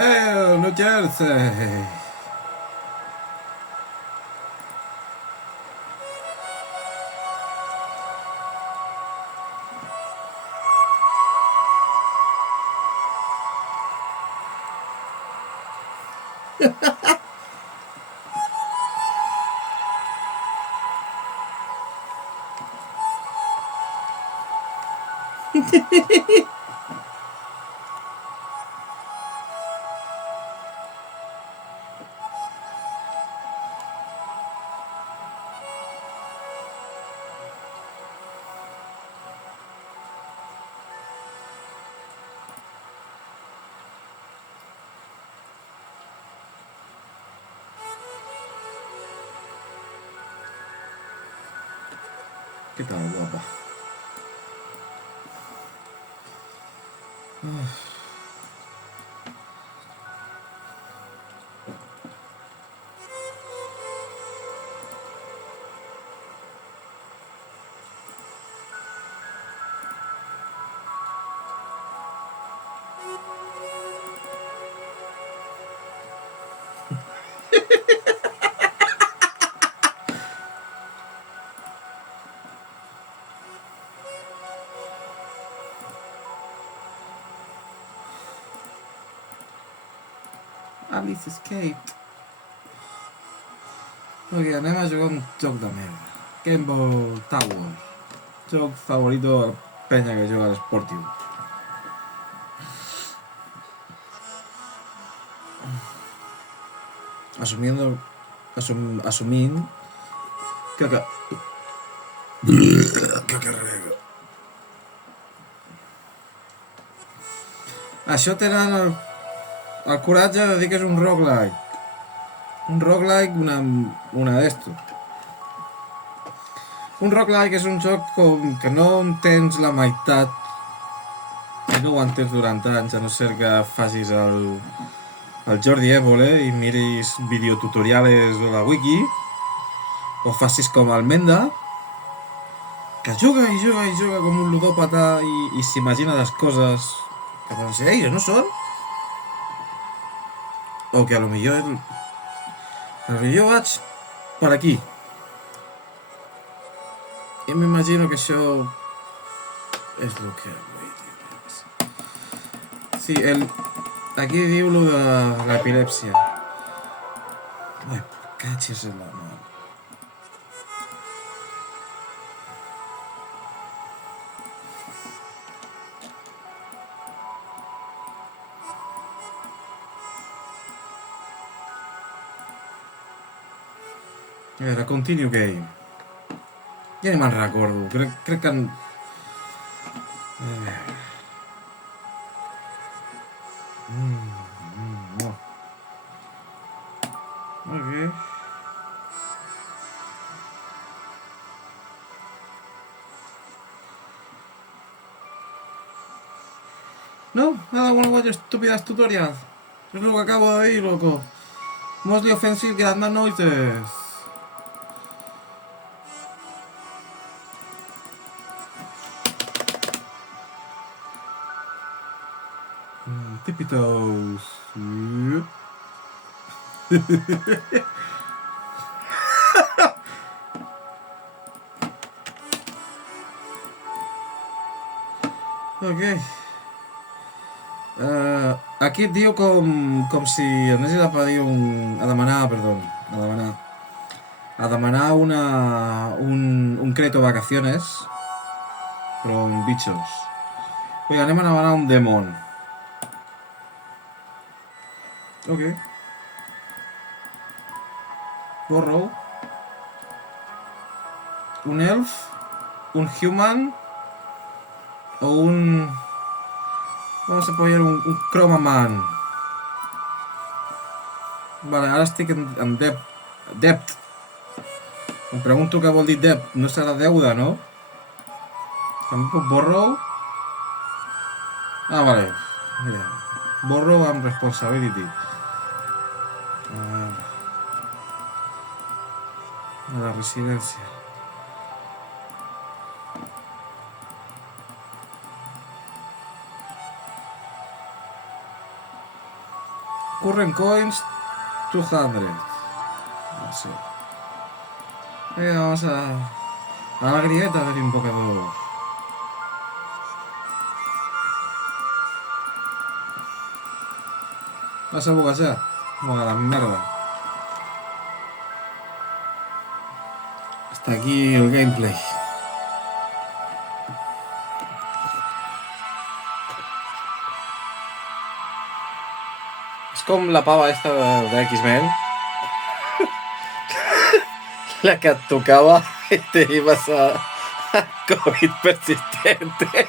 New Jersey. ¿Qué tal, guapa? Alice escaped. Ok, anem a jugar un joc de merda. Gameball Tower. Joc favorito de la penya que juga a l'esportiu. Assumint que carrega. Això tenen el coratge de dir que és un roguelike. Un roguelike, una d'esto. Un roguelike és un joc com que no entens la meitat i no ho entens durant anys, a no ser que facis el Jordi Évole i miris videotutoriales de la wiki, o facis com el Menda, que juga i juga i juga com un ludòpata i s'imagina les coses que poden ser ells, no són? O que a lo millor vaig per aquí i m'imagino que això és el que vull dir. Sí, aquí diu lo de l'epilèpsia. Ai, cachis en la mà. A veure, continue game. Ja ni me'n recordo. Crec que... No. Ok. No, nada, bueno, vaya estúpidas tutorials. Es lo que acabo de oír, loco. Mostly offensive, get más noises. Tipitos. Ok. Aquí et diu com si anessis a pedir a demanar un crédito vacaciones, però amb bitxos. Oye, anem a demanar un demon. Ok. Borrow. Un elf, un human o un... Vamos a poner un Chroma Man. Vale, ara estic en debt. Em pregunto què vol dir debt. No serà deuda, no? També puc borrow? Ah, vale. Mira. Borrow amb responsibility. A la residència. Current coins 200. Así. Vamos a la grieta a ver invocador. Vas a jugar ya. Bueno, a la mierda. Hasta aquí el gameplay. És com la pava esta de X-Men. La que et tocava i te ibas a COVID persistente.